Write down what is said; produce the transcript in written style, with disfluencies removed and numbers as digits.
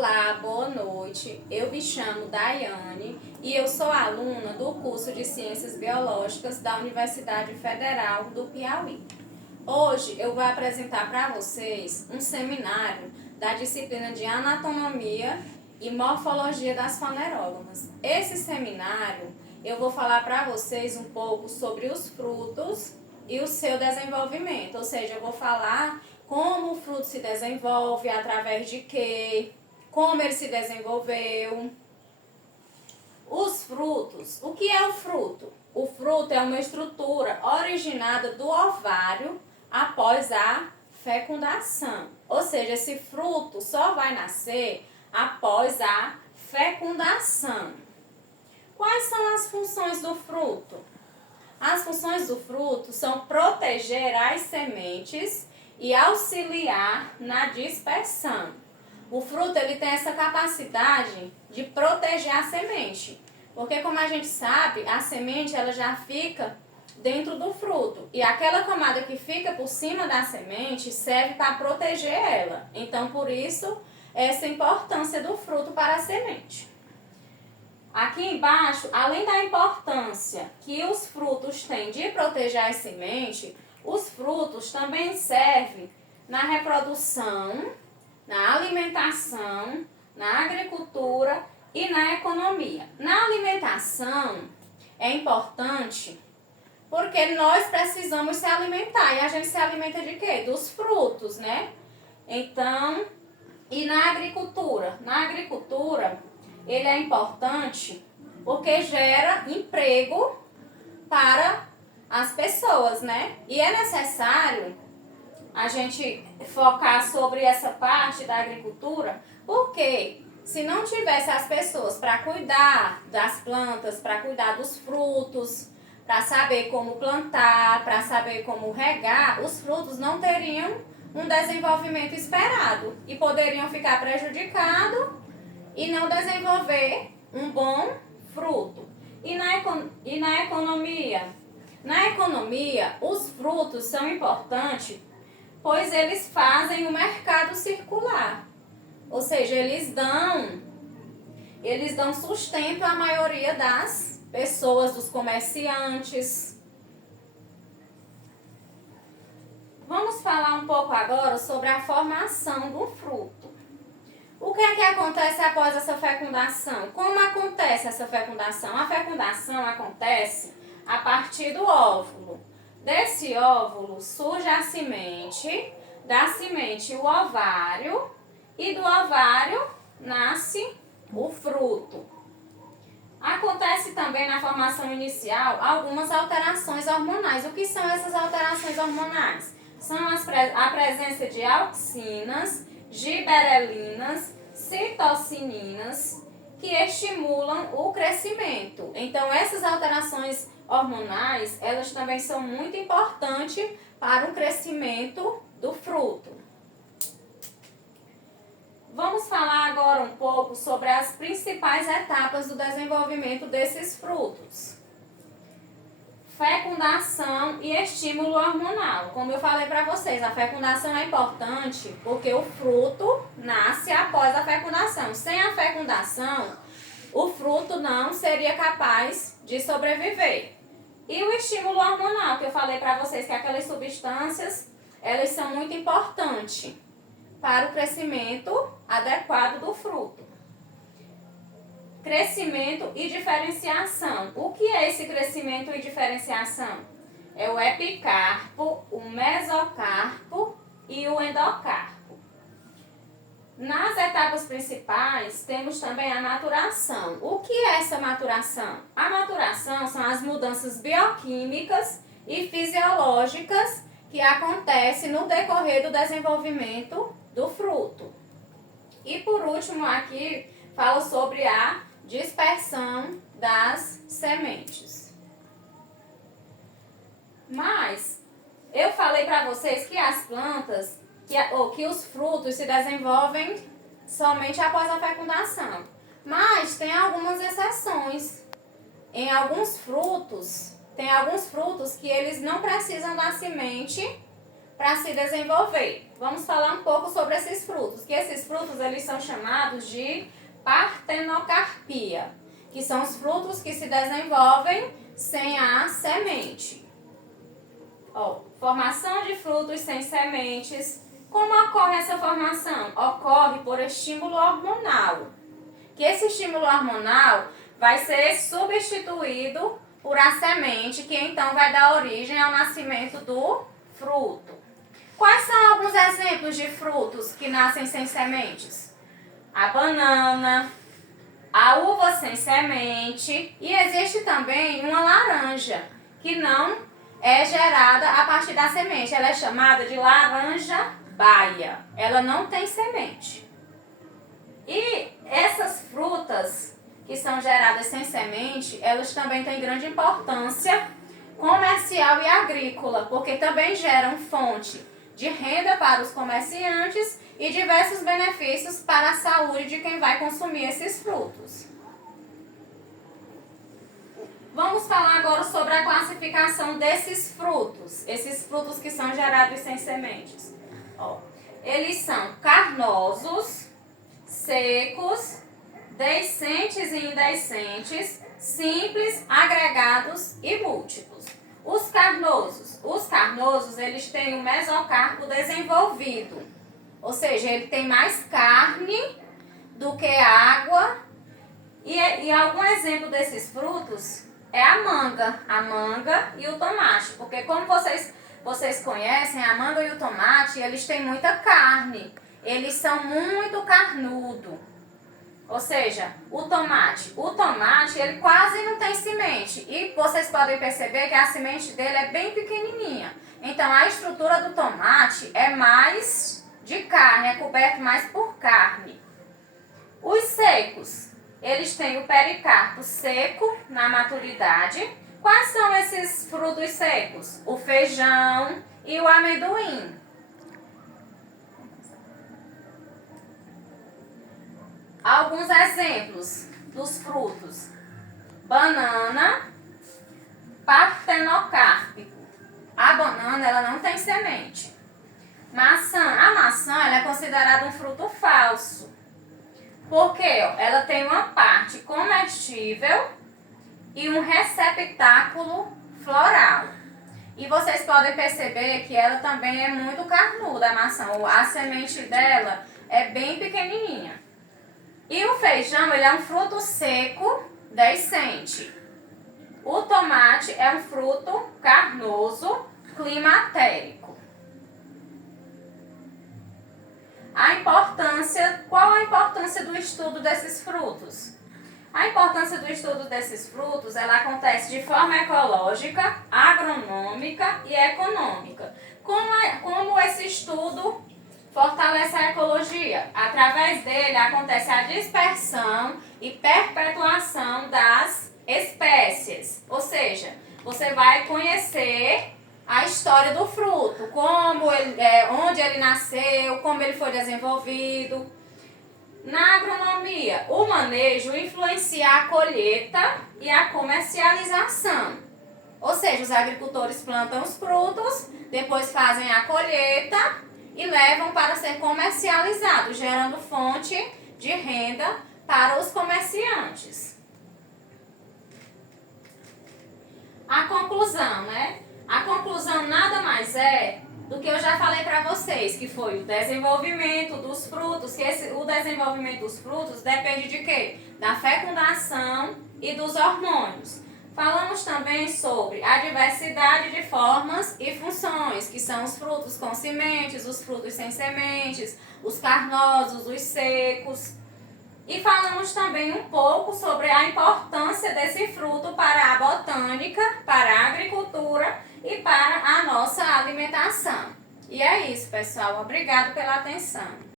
Olá, boa noite. Eu me chamo Daiane e eu sou aluna do curso de Ciências Biológicas da Universidade Federal do Piauí. Hoje eu vou apresentar para vocês um seminário da disciplina de Anatomia e Morfologia das Fanerógamas. Esse seminário eu vou falar para vocês um pouco sobre os frutos e o seu desenvolvimento, ou seja, eu vou falar como o fruto se desenvolve, através de quê, como ele se desenvolveu. Os frutos, o que é o fruto? O fruto é uma estrutura originada do ovário após a fecundação. Ou seja, esse fruto só vai nascer após a fecundação. Quais são as funções do fruto? As funções do fruto são proteger as sementes e auxiliar na dispersão. O fruto ele tem essa capacidade de proteger a semente, porque como a gente sabe, a semente ela já fica dentro do fruto e aquela camada que fica por cima da semente serve para proteger ela. Então, por isso, essa importância do fruto para a semente. Aqui embaixo, além da importância que os frutos têm de proteger a semente, os frutos também servem na reprodução, na alimentação, na agricultura e na economia. Na alimentação é importante porque nós precisamos se alimentar. E a gente se alimenta de quê? Dos frutos, né? Então, e na agricultura? Na agricultura, ele é importante porque gera emprego para as pessoas, né? E é necessário a gente focar sobre essa parte da agricultura, porque se não tivesse as pessoas para cuidar das plantas, para cuidar dos frutos, para saber como plantar, para saber como regar, os frutos não teriam um desenvolvimento esperado e poderiam ficar prejudicados e não desenvolver um bom fruto. E na economia? Na economia, os frutos são importantes, pois eles fazem o mercado circular. Ou seja, eles dão sustento à maioria das pessoas, dos comerciantes. Vamos falar um pouco agora sobre a formação do fruto. O que é que acontece após essa fecundação? Como acontece essa fecundação? A fecundação acontece a partir do óvulo. Desse óvulo surge a semente, da semente o ovário e do ovário nasce o fruto. Acontece também na formação inicial algumas alterações hormonais. O que são essas alterações hormonais? São a presença de auxinas, giberelinas, citocininas, que estimulam o crescimento. Então, essas alterações hormonais, elas também são muito importantes para o crescimento do fruto. Vamos falar agora um pouco sobre as principais etapas do desenvolvimento desses frutos. Fecundação e estímulo hormonal. Como eu falei para vocês, a fecundação é importante porque o fruto nasce após a fecundação. Sem a fecundação, o fruto não seria capaz de sobreviver. E o estímulo hormonal, que eu falei para vocês que aquelas substâncias, elas são muito importantes para o crescimento adequado do fruto. Crescimento e diferenciação. O que é esse crescimento e diferenciação? É o epicarpo, o mesocarpo e o endocarpo. Nas etapas principais, temos também a maturação. O que é essa maturação? A maturação são as mudanças bioquímicas e fisiológicas que acontecem no decorrer do desenvolvimento do fruto. E por último aqui, falo sobre a dispersão das sementes. Mas eu falei para vocês que as plantas, que os frutos se desenvolvem somente após a fecundação. Mas tem algumas exceções. Tem alguns frutos que eles não precisam da semente para se desenvolver. Vamos falar um pouco sobre esses frutos, que esses frutos eles são chamados de partenocarpia, que são os frutos que se desenvolvem sem a semente. Formação de frutos sem sementes. Como ocorre essa formação? Ocorre por estímulo hormonal. Que esse estímulo hormonal vai ser substituído por a semente, que então vai dar origem ao nascimento do fruto. Quais são alguns exemplos de frutos que nascem sem sementes? A banana, a uva sem semente e existe também uma laranja, que não é gerada a partir da semente. Ela é chamada de laranja baia. Ela não tem semente. E essas frutas que são geradas sem semente, elas também têm grande importância comercial e agrícola, porque também geram fonte de renda para os comerciantes e diversos benefícios para a saúde de quem vai consumir esses frutos. Vamos falar agora sobre a classificação desses frutos que são gerados sem sementes. Eles são carnosos, secos, deiscentes e indeiscentes, simples, agregados e múltiplos. Os carnosos eles têm o mesocarpo desenvolvido, ou seja, ele tem mais carne do que água. E algum exemplo desses frutos é a manga e o tomate, porque como vocês conhecem, a manga e o tomate, eles têm muita carne, eles são muito carnudos. Ou seja, o tomate ele quase não tem semente e vocês podem perceber que a semente dele é bem pequenininha. Então a estrutura do tomate é mais de carne, é coberto mais por carne. Os secos, eles têm o pericarpo seco na maturidade. Quais são esses frutos secos? O feijão e o amendoim. Alguns exemplos dos frutos: banana, partenocárpico. A banana ela não tem semente. A maçã ela é considerada um fruto falso, porque ela tem uma parte comestível e um receptáculo floral. E vocês podem perceber que ela também é muito carnuda, a maçã. A semente dela é bem pequenininha. E o feijão, ele é um fruto seco, deiscente. O tomate é um fruto carnoso, climatérico. Qual a importância do estudo desses frutos? A importância do estudo desses frutos, ela acontece de forma ecológica, agronômica e econômica. Como esse estudo fortalece a ecologia? Através dele acontece a dispersão e perpetuação das espécies. Ou seja, você vai conhecer a história do fruto, onde ele nasceu, como ele foi desenvolvido. Na agronomia, o manejo influencia a colheita e a comercialização. Ou seja, os agricultores plantam os frutos, depois fazem a colheita e levam para ser comercializado, gerando fonte de renda para os comerciantes. A conclusão, A conclusão nada mais é do que eu já falei para vocês, que foi o desenvolvimento dos frutos, o desenvolvimento dos frutos depende de quê? Da fecundação e dos hormônios. Falamos também sobre a diversidade de formas e funções, que são os frutos com sementes, os frutos sem sementes, os carnosos, os secos. E falamos também um pouco sobre a importância desse fruto para a botânica, para a agricultura e para a nossa alimentação. E é isso, pessoal. Obrigado pela atenção.